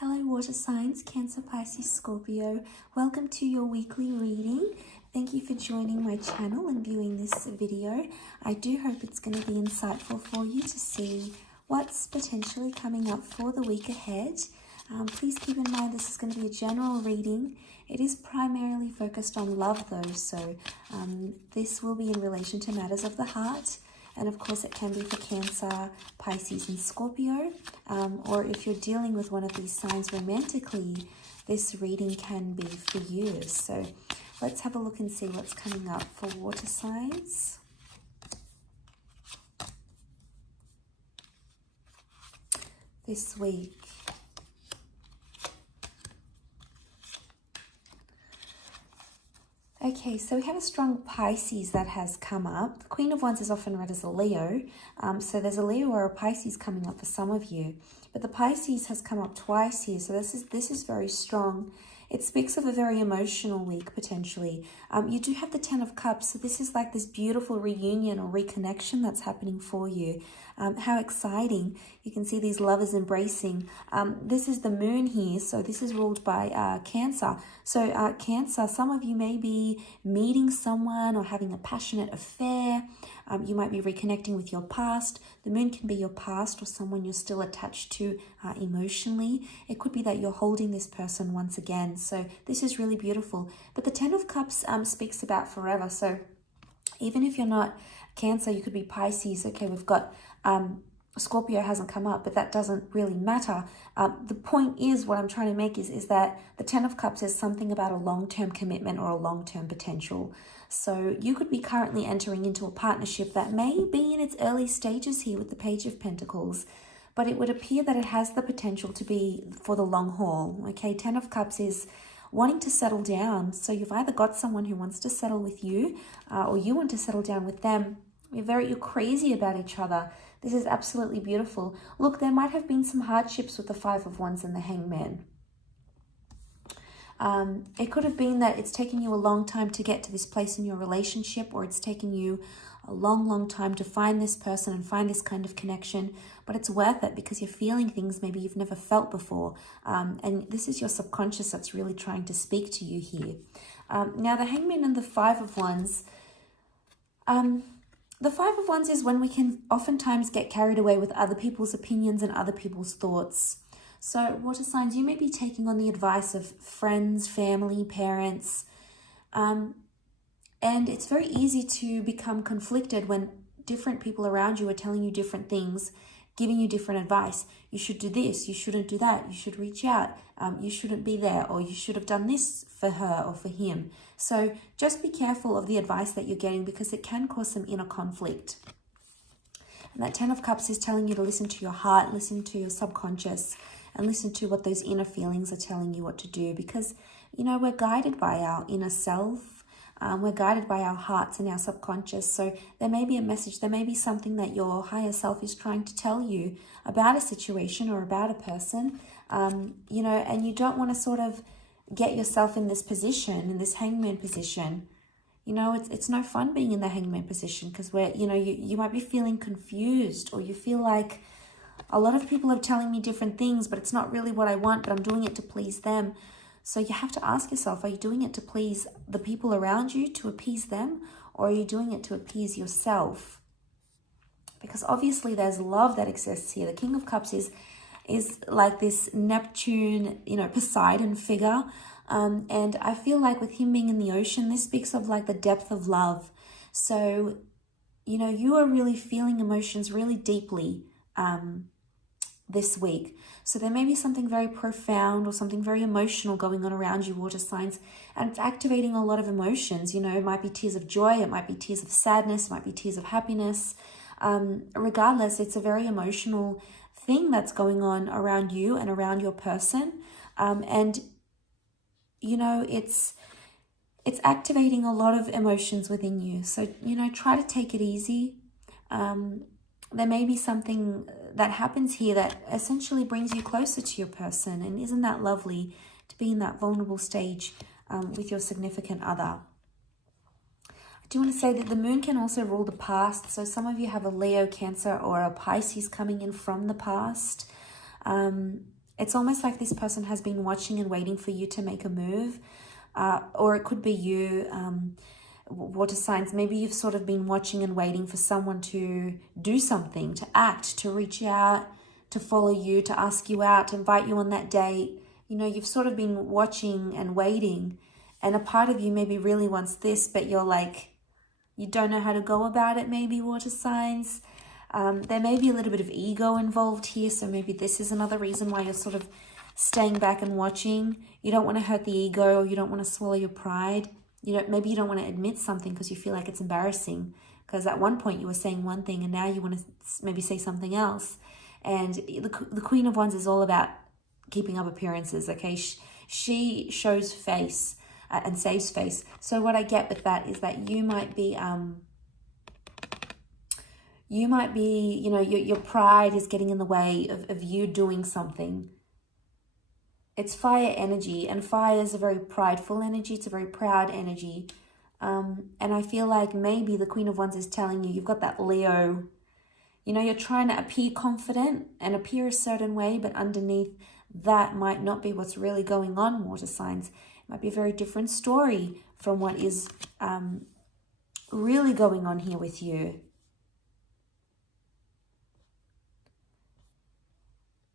Hello water signs, Cancer, Pisces, Scorpio. Welcome to your weekly reading. Thank you for joining my channel and viewing this video. I do hope it's going to be insightful for you to see what's potentially coming up for the week ahead. Please keep in mind this is going to be a general reading. It is primarily focused on love though, so this will be in relation to matters of the heart. And of course, it can be for Cancer, Pisces, and Scorpio. Or if you're dealing with one of these signs romantically, this reading can be for you. So let's have a look and see what's coming up for water signs. This week. Okay, so we have a strong Pisces that has come up. The Queen of Wands is often read as a Leo. So there's a Leo or a Pisces coming up for some of you. But the Pisces has come up twice here, so this is very strong. It speaks of a very emotional week, potentially. You do have the Ten of Cups, so this is like this beautiful reunion or reconnection that's happening for you. How exciting. You can see these lovers embracing. This is the moon here, so this is ruled by Cancer. So Cancer, some of you may be meeting someone or having a passionate affair. You might be reconnecting with your past. The moon can be your past or someone you're still attached to emotionally. It could be that you're holding this person once again. So this is really beautiful. But the Ten of Cups speaks about forever. So even if you're not Cancer, you could be Pisces. Okay, we've got Scorpio hasn't come up, but that doesn't really matter. The point is, what I'm trying to make is that the Ten of Cups is something about a long-term commitment or a long-term potential. So you could be currently entering into a partnership that may be in its early stages here with the Page of Pentacles, but it would appear that it has the potential to be for the long haul. Okay, Ten of Cups is wanting to settle down. So you've either got someone who wants to settle with you or you want to settle down with them. You're crazy about each other. This is absolutely beautiful. Look, there might have been some hardships with the Five of Wands and the Hangman. It could have been that it's taken you a long time to get to this place in your relationship, or it's taken you a long time to find this person and find this kind of connection, but it's worth it because you're feeling things maybe you've never felt before. And this is your subconscious that's really trying to speak to you here. Now, the Hangman and the Five of Wands, the Five of Wands is when we can oftentimes get carried away with other people's opinions and other people's thoughts. So water signs, you may be taking on the advice of friends, family, parents, and it's very easy to become conflicted when different people around you are telling you different things, giving you different advice. You should do this, you shouldn't do that, you should reach out, you shouldn't be there, or you should have done this for her or for him. So just be careful of the advice that you're getting because it can cause some inner conflict. And that Ten of Cups is telling you to listen to your heart, listen to your subconscious, and listen to what those inner feelings are telling you what to do, because, you know, we're guided by our inner self. We're guided by our hearts and our subconscious. So there may be a message, there may be something that your higher self is trying to tell you about a situation or about a person, you know, and you don't want to sort of get yourself in this position, in this Hangman position. You know, it's no fun being in the Hangman position because you might be feeling confused, or you feel like a lot of people are telling me different things, but it's not really what I want, but I'm doing it to please them. So you have to ask yourself, are you doing it to please the people around you, to appease them, or are you doing it to appease yourself? Because obviously there's love that exists here. The King of Cups is like this Neptune, you know, Poseidon figure. And I feel like with him being in the ocean, this speaks of like the depth of love. So, you know, you are really feeling emotions really deeply this week. So there may be something very profound or something very emotional going on around you, water signs, and it's activating a lot of emotions. You know, it might be tears of joy, it might be tears of sadness, it might be tears of happiness. Regardless, it's a very emotional thing that's going on around you and around your person. And, you know, it's activating a lot of emotions within you. So, you know, try to take it easy. There may be something that happens here that essentially brings you closer to your person. And isn't that lovely to be in that vulnerable stage with your significant other? I do want to say that the moon can also rule the past. So some of you have a Leo, Cancer, or a Pisces coming in from the past. It's almost like this person has been watching and waiting for you to make a move. Or it could be you, water signs. Maybe you've sort of been watching and waiting for someone to do something, to act, to reach out, to follow you, to ask you out, to invite you on that date. You know, you've sort of been watching and waiting. And a part of you maybe really wants this, but you're like, you don't know how to go about it, maybe, water signs. There may be a little bit of ego involved here, so maybe this is another reason why you're sort of staying back and watching. You don't want to hurt the ego, or you don't want to swallow your pride. Maybe you don't want to admit something because you feel like it's embarrassing, because at one point you were saying one thing and now you want to maybe say something else. And the Queen of Wands is all about keeping up appearances, okay? She shows face and saves face. So what I get with that is that you might be, your pride is getting in the way of you doing something. It's fire energy, and fire is a very prideful energy. It's a very proud energy. And I feel like maybe the Queen of Wands is telling you, you've got that Leo. You're trying to appear confident and appear a certain way, but underneath that might not be what's really going on, water signs. It might be a very different story from what is really going on here with you.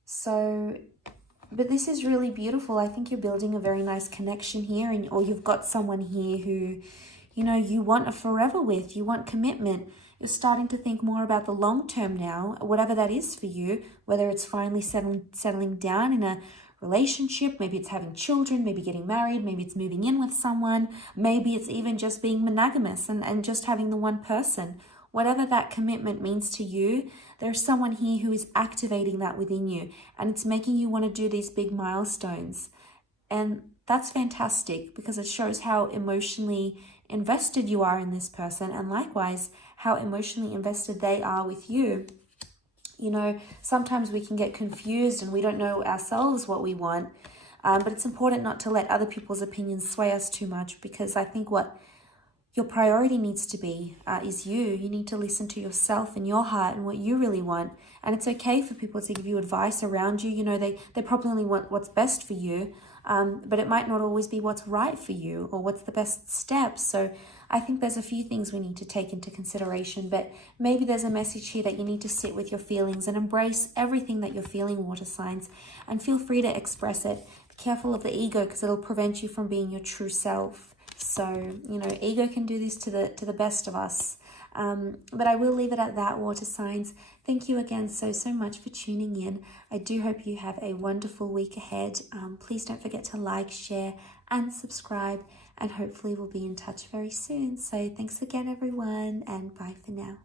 So, but this is really beautiful. I think you're building a very nice connection here, or you've got someone here who, you want a forever with. You want commitment. You're starting to think more about the long term now, whatever that is for you, whether it's finally settling down in a relationship, maybe it's having children, maybe getting married, maybe it's moving in with someone, maybe it's even just being monogamous and just having the one person. Whatever that commitment means to you, there's someone here who is activating that within you, and it's making you want to do these big milestones. And that's fantastic, because it shows how emotionally invested you are in this person, and likewise how emotionally invested they are with you. Sometimes we can get confused and we don't know ourselves what we want, but it's important not to let other people's opinions sway us too much, because I think what your priority needs to be is you. You need to listen to yourself and your heart and what you really want. And it's okay for people to give you advice around you. They probably want what's best for you, but it might not always be what's right for you or what's the best steps. So I think there's a few things we need to take into consideration, but maybe there's a message here that you need to sit with your feelings and embrace everything that you're feeling, water signs, and feel free to express it. Be careful of the ego, because it'll prevent you from being your true self. So, ego can do this to the best of us. But I will leave it at that, water signs. Thank you again so much for tuning in. I do hope you have a wonderful week ahead. Please don't forget to like, share, and subscribe. And hopefully we'll be in touch very soon. So thanks again, everyone, and bye for now.